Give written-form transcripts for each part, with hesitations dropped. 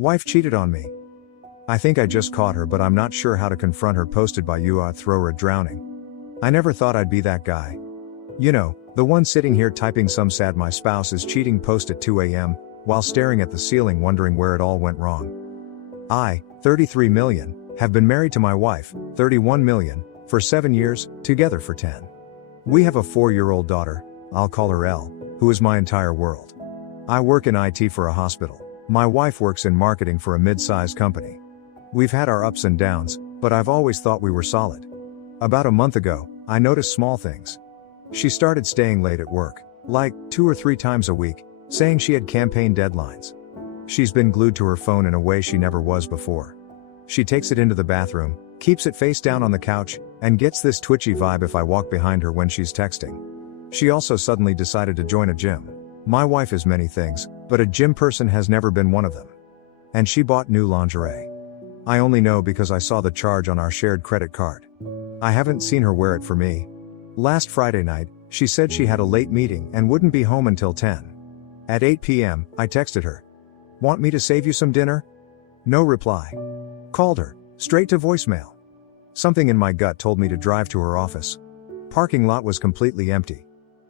Wife cheated on me. I think I just caught her, but I'm not sure how to confront her. Posted by you. I'd throw her drowning. I never thought I'd be that guy. You know, the one sitting here typing some sad my spouse is cheating post at 2 a.m. while staring at the ceiling wondering where it all went wrong. I, 33 million, have been married to my wife, 31 million, for 7 years, together for 10. We have a 4-year-old daughter, I'll call her Elle, who is my entire world. I work in IT for a hospital. My wife works in marketing for a mid-sized company. We've had our ups and downs, but I've always thought we were solid. About a month ago, I noticed small things. She started staying late at work, like 2 or 3 times a week, saying she had campaign deadlines. She's been glued to her phone in a way she never was before. She takes it into the bathroom, keeps it face down on the couch, and gets this twitchy vibe if I walk behind her when she's texting. She also suddenly decided to join a gym. My wife is many things, but a gym person has never been one of them. And she bought new lingerie. I only know because I saw the charge on our shared credit card. I haven't seen her wear it for me. Last Friday night, she said she had a late meeting and wouldn't be home until 10. At 8 p.m., I texted her. Want me to save you some dinner? No reply. Called her, straight to voicemail. Something in my gut told me to drive to her office. Parking lot was completely empty.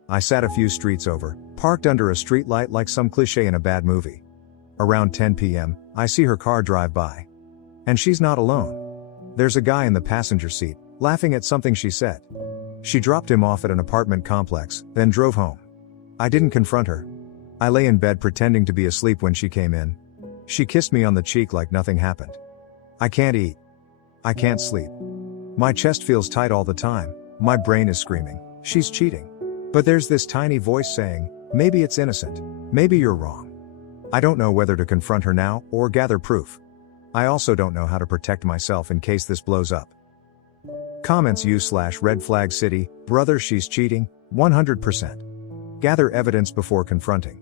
I sat a few streets over, parked under a street light like some cliché in a bad movie. Around 10 p.m., I see her car drive by. And she's not alone. There's a guy in the passenger seat, laughing at something she said. She dropped him off at an apartment complex, then drove home. I didn't confront her. I lay in bed pretending to be asleep when she came in. She kissed me on the cheek like nothing happened. I can't eat. I can't sleep. My chest feels tight all the time. My brain is screaming, she's cheating. But there's this tiny voice saying, maybe it's innocent. Maybe you're wrong. I don't know whether to confront her now or gather proof. I also don't know how to protect myself in case this blows up. Comments u/red flag city, brother she's cheating, 100%. Gather evidence before confronting.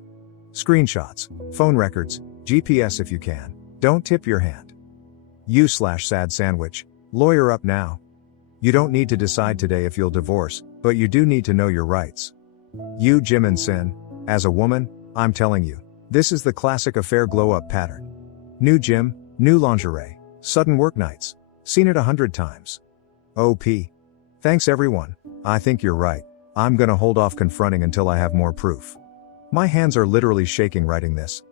Screenshots, phone records, GPS if you can. Don't tip your hand. u/sad sandwich, lawyer up now. You don't need to decide today if you'll divorce, but you do need to know your rights. You Jim and Sin, as a woman, I'm telling you, this is the classic affair glow-up pattern. New gym, new lingerie, sudden work nights. Seen it 100 times. OP. Thanks everyone, I think you're right. I'm gonna hold off confronting until I have more proof. My hands are literally shaking writing this.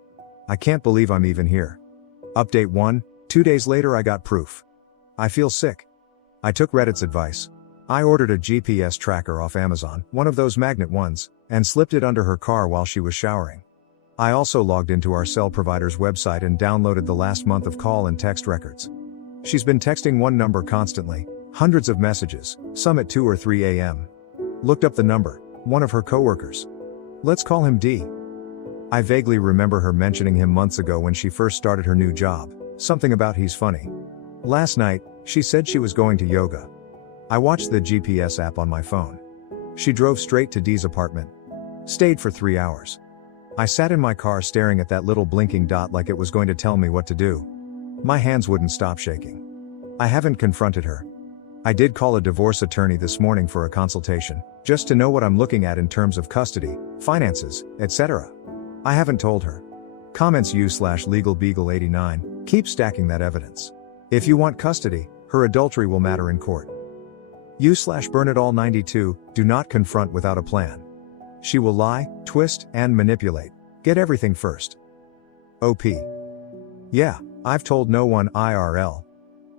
I can't believe I'm even here. Update 1, 2 days later I got proof. I feel sick. I took Reddit's advice. I ordered a GPS tracker off Amazon, one of those magnet ones, and slipped it under her car while she was showering. I also logged into our cell provider's website and downloaded the last month of call and text records. She's been texting one number constantly, hundreds of messages, some at 2 or 3 a.m. Looked up the number, one of her coworkers. Let's call him D. I vaguely remember her mentioning him months ago when she first started her new job, something about he's funny. Last night, she said she was going to yoga. I watched the GPS app on my phone. She drove straight to D's apartment. Stayed for 3 hours. I sat in my car staring at that little blinking dot like it was going to tell me what to do. My hands wouldn't stop shaking. I haven't confronted her. I did call a divorce attorney this morning for a consultation, just to know what I'm looking at in terms of custody, finances, etc. I haven't told her. Comments u/legalbeagle89, keep stacking that evidence. If you want custody, her adultery will matter in court. u/burnitall92, do not confront without a plan. She will lie, twist, and manipulate. Get everything first. OP. Yeah, I've told no one IRL.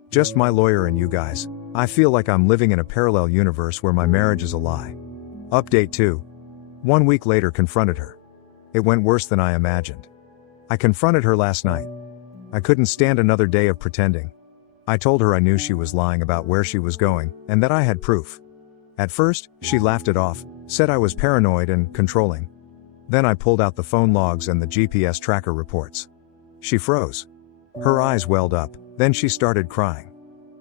Just my lawyer and you guys. I feel like I'm living in a parallel universe where my marriage is a lie. Update 2. 1 week later confronted her. It went worse than I imagined. I confronted her last night. I couldn't stand another day of pretending. I told her I knew she was lying about where she was going, and that I had proof. At first, she laughed it off, said I was paranoid and controlling. Then I pulled out the phone logs and the GPS tracker reports. She froze. Her eyes welled up, then she started crying.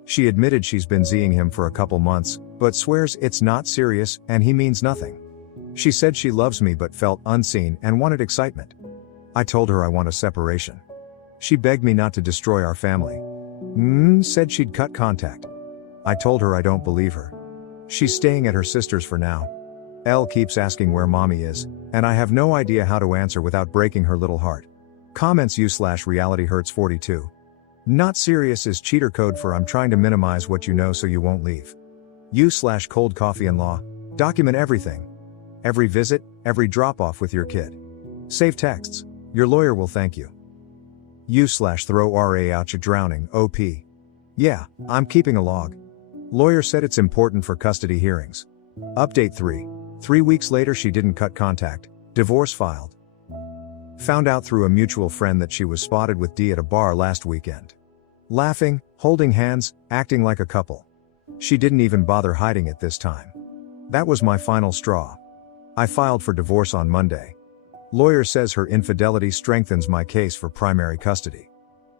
She admitted she's been seeing him for a couple months, but swears it's not serious and he means nothing. She said she loves me but felt unseen and wanted excitement. I told her I want a separation. She begged me not to destroy our family. Said she'd cut contact. I told her I don't believe her. She's staying at her sister's for now. Elle keeps asking where mommy is, and I have no idea how to answer without breaking her little heart. Comments u/reality hurts 42. Not serious is cheater code for I'm trying to minimize what you know so you won't leave. U/cold coffee and law. Document everything. Every visit, every drop off with your kid. Save texts. Your lawyer will thank you. U/throw RA out you drowning, OP. Yeah, I'm keeping a log. Lawyer said it's important for custody hearings. Update 3. 3 weeks later she didn't cut contact. Divorce filed. Found out through a mutual friend that she was spotted with D at a bar last weekend. Laughing, holding hands, acting like a couple. She didn't even bother hiding it this time. That was my final straw. I filed for divorce on Monday. Lawyer says her infidelity strengthens my case for primary custody.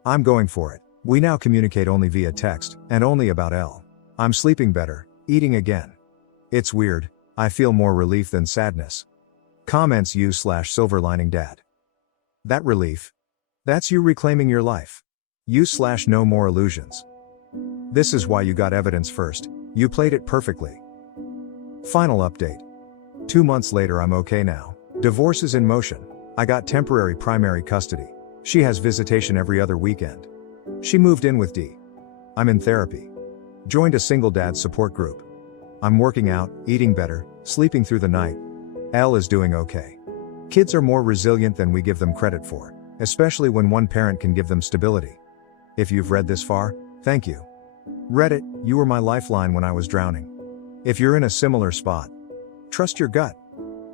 I'm going for it. We now communicate only via text, and only about L. I'm sleeping better, eating again. It's weird, I feel more relief than sadness. Comments u/silver lining dad. That relief? That's you reclaiming your life. U/no more illusions. This is why you got evidence first, you played it perfectly. Final update. 2 months later I'm okay now. Divorce is in motion. I got temporary primary custody. She has visitation every other weekend. She moved in with D. I'm in therapy. Joined a single dad support group. I'm working out, eating better, sleeping through the night. L is doing okay. Kids are more resilient than we give them credit for, especially when one parent can give them stability. If you've read this far, thank you. Reddit, you were my lifeline when I was drowning. If you're in a similar spot, trust your gut.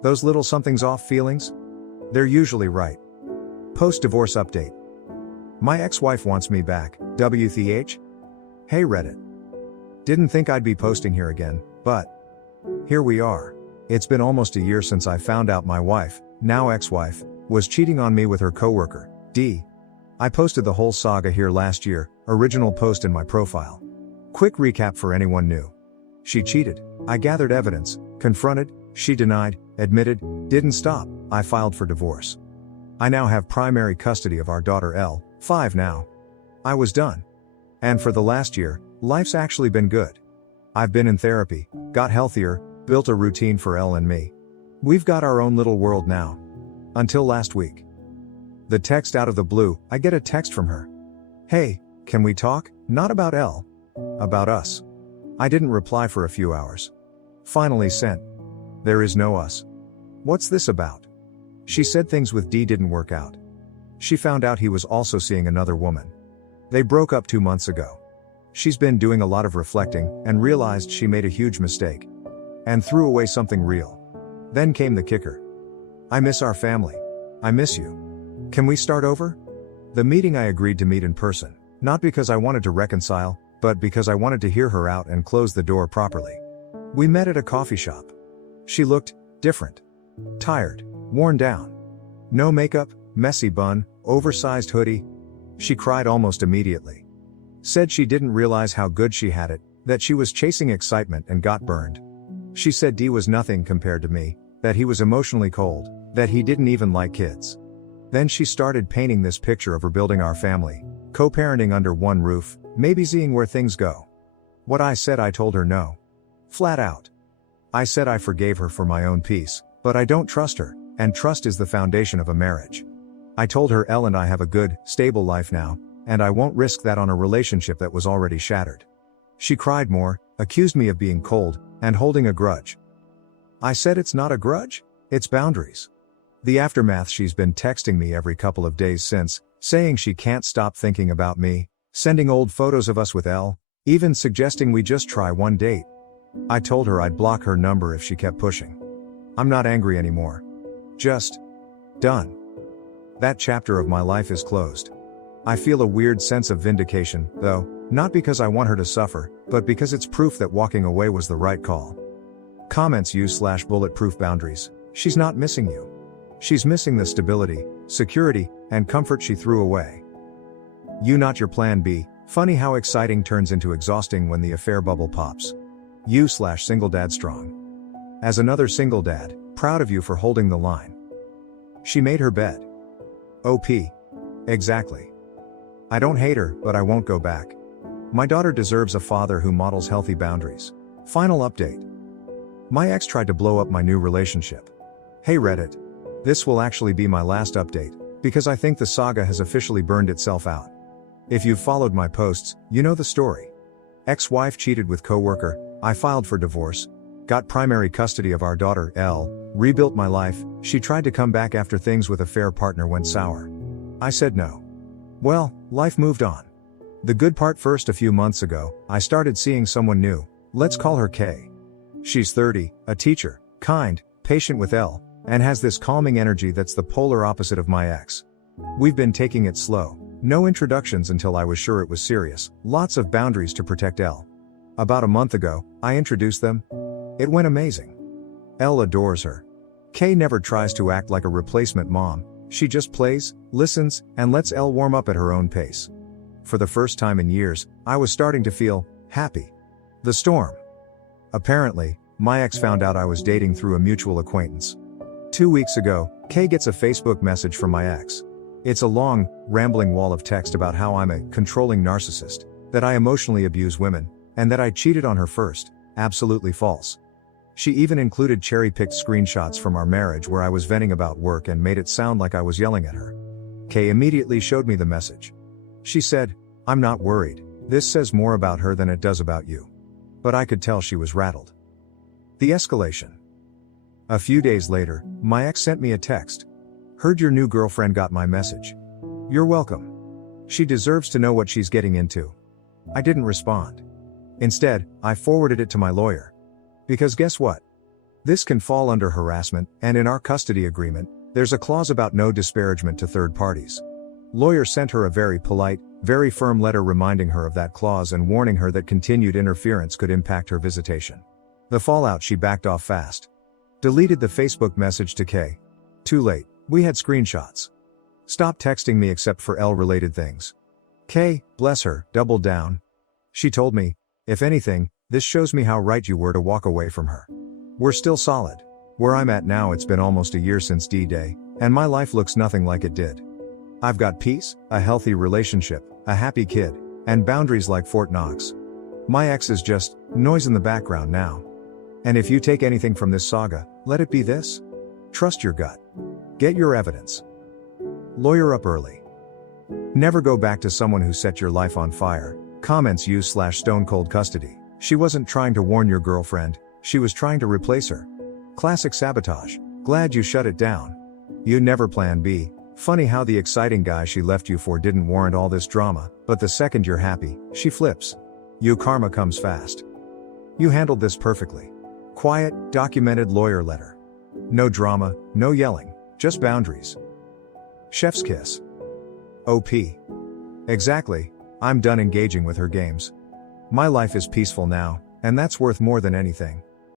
Those little something's off feelings? They're usually right. Post-divorce update. My ex-wife wants me back, WTH? Hey Reddit. Didn't think I'd be posting here again, but here we are. It's been almost a year since I found out my wife, now ex-wife, was cheating on me with her coworker, D. I posted the whole saga here last year, original post in my profile. Quick recap for anyone new. She cheated, I gathered evidence, confronted, she denied, admitted, didn't stop, I filed for divorce. I now have primary custody of our daughter L, 5 now. I was done. And for the last year, life's actually been good. I've been in therapy, got healthier, built a routine for L and me. We've got our own little world now. Until last week. The text out of the blue, I get a text from her. Hey, can we talk? Not about L. About us. I didn't reply for a few hours. Finally sent. There is no us. What's this about? She said things with D didn't work out. She found out he was also seeing another woman. They broke up 2 months ago. She's been doing a lot of reflecting and realized she made a huge mistake. And threw away something real. Then came the kicker. I miss our family. I miss you. Can we start over? The meeting I agreed to meet in person, not because I wanted to reconcile, but because I wanted to hear her out and close the door properly. We met at a coffee shop. She looked different. Tired, worn down. No makeup, messy bun, oversized hoodie. She cried almost immediately. Said she didn't realize how good she had it, that she was chasing excitement and got burned. She said D was nothing compared to me, that he was emotionally cold, that he didn't even like kids. Then she started painting this picture of rebuilding our family, co-parenting under one roof, maybe seeing where things go. What I said, I told her no. Flat out. I said I forgave her for my own peace, but I don't trust her, and trust is the foundation of a marriage. I told her Elle and I have a good, stable life now, and I won't risk that on a relationship that was already shattered. She cried more, accused me of being cold, and holding a grudge. I said it's not a grudge, it's boundaries. The aftermath, she's been texting me every couple of days since, saying she can't stop thinking about me, sending old photos of us with Elle, even suggesting we just try one date. I told her I'd block her number if she kept pushing. I'm not angry anymore. Just done. That chapter of my life is closed. I feel a weird sense of vindication, though, not because I want her to suffer, but because it's proof that walking away was the right call. Comments u/bulletproof boundaries. She's not missing you. She's missing the stability, security, and comfort she threw away. You not your plan B. Funny how exciting turns into exhausting when the affair bubble pops. U/single dad strong. As another single dad, proud of you for holding the line. She made her bed. OP. Exactly. I don't hate her, but I won't go back. My daughter deserves a father who models healthy boundaries. Final update. My ex tried to blow up my new relationship. Hey Reddit. This will actually be my last update. Because I think the saga has officially burned itself out. If you've followed my posts, you know the story. Ex-wife cheated with coworker, I filed for divorce, got primary custody of our daughter, Elle, rebuilt my life, she tried to come back after things with a fair partner went sour. I said no. Well, life moved on. The good part first, a few months ago, I started seeing someone new, let's call her Kay. She's 30, a teacher, kind, patient with Elle, and has this calming energy that's the polar opposite of my ex. We've been taking it slow, no introductions until I was sure it was serious, lots of boundaries to protect Elle. About a month ago, I introduced them. It went amazing. Elle adores her. Kay never tries to act like a replacement mom, she just plays, listens, and lets Elle warm up at her own pace. For the first time in years, I was starting to feel happy. The storm. Apparently, my ex found out I was dating through a mutual acquaintance. 2 weeks ago, Kay gets a Facebook message from my ex. It's a long, rambling wall of text about how I'm a controlling narcissist, that I emotionally abuse women, and that I cheated on her first. Absolutely false. She even included cherry-picked screenshots from our marriage where I was venting about work and made it sound like I was yelling at her. Kay immediately showed me the message. She said, "I'm not worried, this says more about her than it does about you." But I could tell she was rattled. The escalation. A few days later, my ex sent me a text. "Heard your new girlfriend got my message. You're welcome. She deserves to know what she's getting into." I didn't respond. Instead, I forwarded it to my lawyer. Because guess what? This can fall under harassment, and in our custody agreement, there's a clause about no disparagement to third parties. Lawyer sent her a very polite, very firm letter reminding her of that clause and warning her that continued interference could impact her visitation. The fallout, she backed off fast. Deleted the Facebook message to Kay. Too late, we had screenshots. Stopped texting me except for Elle-related things. Kay, bless her, doubled down. She told me, "If anything, this shows me how right you were to walk away from her. We're still solid. Where I'm at now, it's been almost a year since D-Day, and my life looks nothing like it did. I've got peace, a healthy relationship, a happy kid, and boundaries like Fort Knox. My ex is just noise in the background now. And if you take anything from this saga, let it be this. Trust your gut. Get your evidence. Lawyer up early. Never go back to someone who set your life on fire. Comments /stone cold custody. She wasn't trying to warn your girlfriend, she was trying to replace her. Classic sabotage. Glad you shut it down. You never plan B. Funny how the exciting guy she left you for didn't warrant all this drama, but the second you're happy, she flips. You karma comes fast. You handled this perfectly. Quiet, documented lawyer letter. No drama, no yelling, just boundaries. Chef's kiss. OP. Exactly, I'm done engaging with her games. My life is peaceful now, and that's worth more than anything.